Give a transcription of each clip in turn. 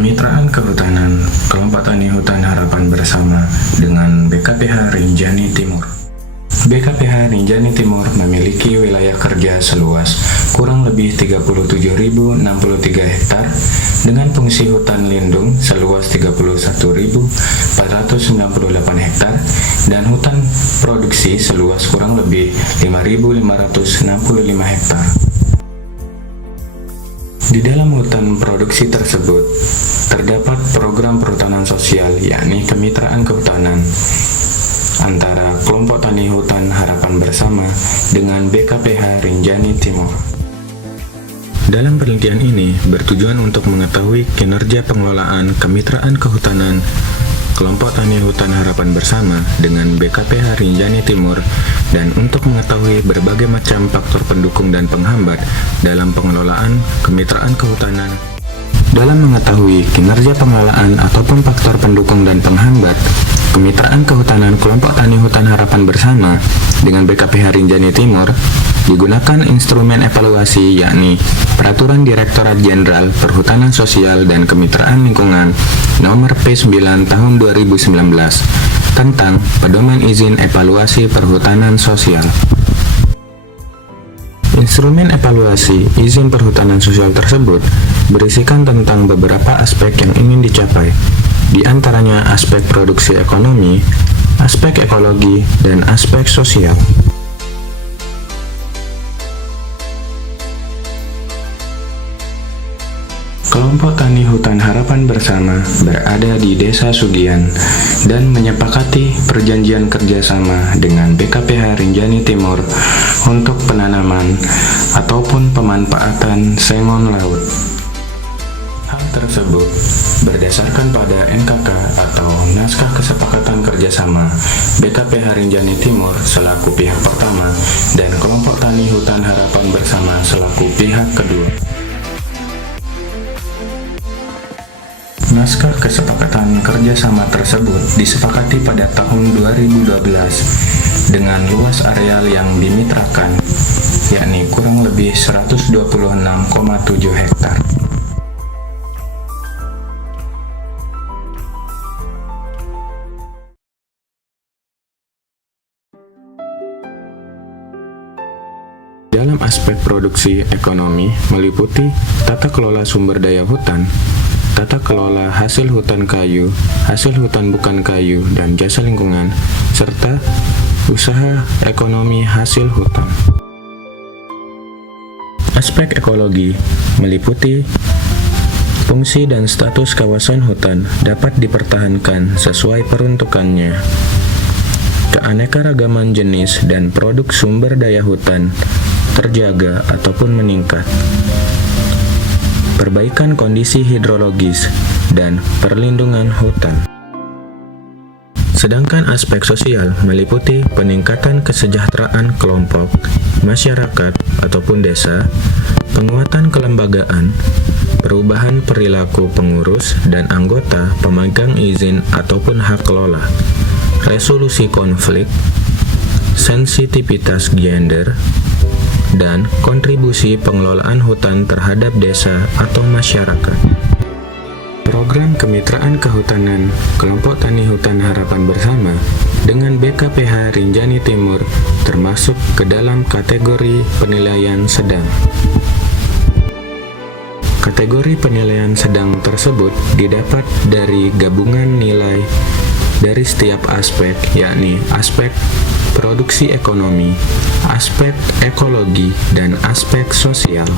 Kemitraan Kehutanan Kelompok Tani Hutan Harapan Bersama dengan BKPH Rinjani Timur. BKPH Rinjani Timur memiliki wilayah kerja seluas kurang lebih 37.063 hektar dengan fungsi hutan lindung seluas 31.498 hektar dan hutan produksi seluas kurang lebih 5.565 hektar. Di dalam hutan produksi tersebut, terdapat program perhutanan sosial yakni kemitraan kehutanan antara Kelompok Tani Hutan Harapan Bersama dengan BKPH Rinjani Timur. Dalam penelitian ini bertujuan untuk mengetahui kinerja pengelolaan kemitraan kehutanan Kelompok Tani Hutan Harapan Bersama dengan BKPH Rinjani Timur dan untuk mengetahui berbagai macam faktor pendukung dan penghambat dalam pengelolaan kemitraan kehutanan. Dalam mengetahui kinerja pengelolaan ataupun faktor pendukung dan penghambat kemitraan kehutanan Kelompok Tani Hutan Harapan Bersama dengan BKPH Rinjani Timur, digunakan instrumen evaluasi yakni Peraturan Direktorat Jenderal Perhutanan Sosial dan Kemitraan Lingkungan Nomor P9 Tahun 2019 tentang Pedoman Izin Evaluasi Perhutanan Sosial. Instrumen evaluasi izin perhutanan sosial tersebut berisikan tentang beberapa aspek yang ingin dicapai, di antaranya aspek produksi ekonomi, aspek ekologi, dan aspek sosial. Kelompok Tani Hutan Harapan Bersama berada di Desa Sugian dan menyepakati perjanjian kerjasama dengan BKPH Rinjani Timur untuk penanaman ataupun pemanfaatan sengon laut. Hal tersebut berdasarkan pada NKK atau Naskah Kesepakatan Kerjasama BKPH Rinjani Timur selaku pihak pertama dan Kelompok Tani Hutan Harapan Bersama selaku pihak kedua. Naskah Kesepakatan Kerjasama tersebut disepakati pada tahun 2012 dengan luas areal yang dimitrakan, yakni kurang lebih 126,7 hektar. Dalam aspek produksi ekonomi meliputi tata kelola sumber daya hutan, tata kelola hasil hutan kayu, hasil hutan bukan kayu, dan jasa lingkungan, serta usaha ekonomi hasil hutan. Aspek ekologi meliputi fungsi dan status kawasan hutan dapat dipertahankan sesuai peruntukannya. Keanekaragaman jenis dan produk sumber daya hutan terjaga ataupun meningkat. Perbaikan kondisi hidrologis dan perlindungan hutan. Sedangkan aspek sosial meliputi peningkatan kesejahteraan kelompok, masyarakat ataupun desa, penguatan kelembagaan, perubahan perilaku pengurus dan anggota pemegang izin ataupun hak kelola, resolusi konflik, sensitivitas gender, dan kontribusi pengelolaan hutan terhadap desa atau masyarakat. Program Kemitraan Kehutanan Kelompok Tani Hutan Harapan Bersama dengan BKPH Rinjani Timur termasuk ke dalam kategori penilaian sedang. Kategori penilaian sedang tersebut didapat dari gabungan nilai dari setiap aspek, yakni aspek produksi ekonomi, aspek ekologi, dan aspek sosial.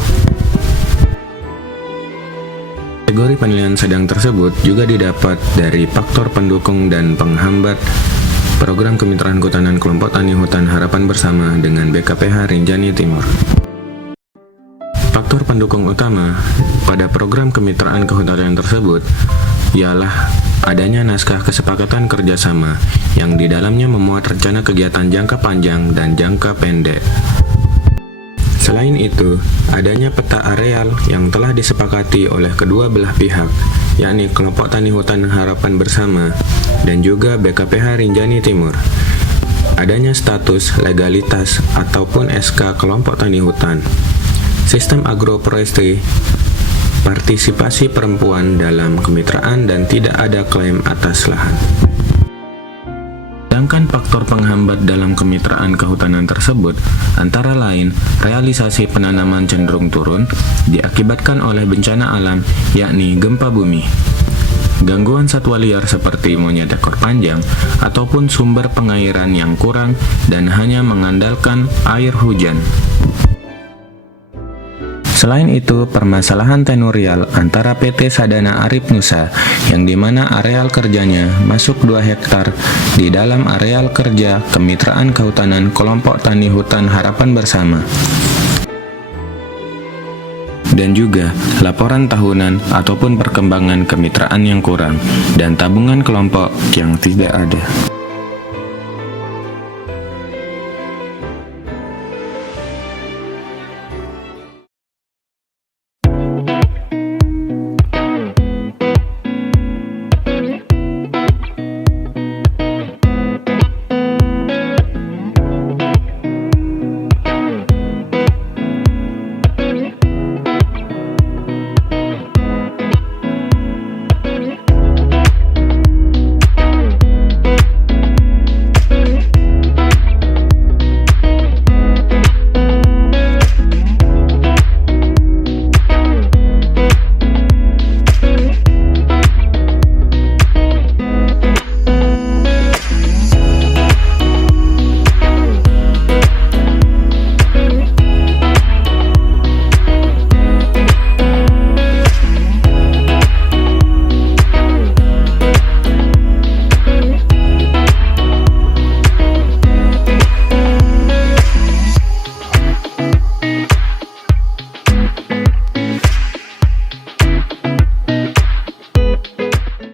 Kategori penilaian sedang tersebut juga didapat dari faktor pendukung dan penghambat program kemitraan kehutanan Kelompok Tani Hutan Harapan Bersama dengan BKPH Rinjani Timur. Faktor pendukung utama pada program kemitraan kehutanan tersebut ialah adanya naskah kesepakatan kerjasama yang di dalamnya memuat rencana kegiatan jangka panjang dan jangka pendek. Selain itu, adanya peta areal yang telah disepakati oleh kedua belah pihak, yakni Kelompok Tani Hutan Harapan Bersama dan juga BKPH Rinjani Timur. Adanya status legalitas ataupun SK Kelompok Tani Hutan, sistem agroforestry, partisipasi perempuan dalam kemitraan dan tidak ada klaim atas lahan. Sedangkan faktor penghambat dalam kemitraan kehutanan tersebut antara lain realisasi penanaman cenderung turun diakibatkan oleh bencana alam yakni gempa bumi, gangguan satwa liar seperti monyet ekor panjang, ataupun sumber pengairan yang kurang dan hanya mengandalkan air hujan. Selain itu, permasalahan tenurial antara PT Sadana Arif Nusa yang dimana areal kerjanya masuk 2 hektar di dalam areal kerja Kemitraan Kehutanan Kelompok Tani Hutan Harapan Bersama, dan juga laporan tahunan ataupun perkembangan kemitraan yang kurang dan tabungan kelompok yang tidak ada.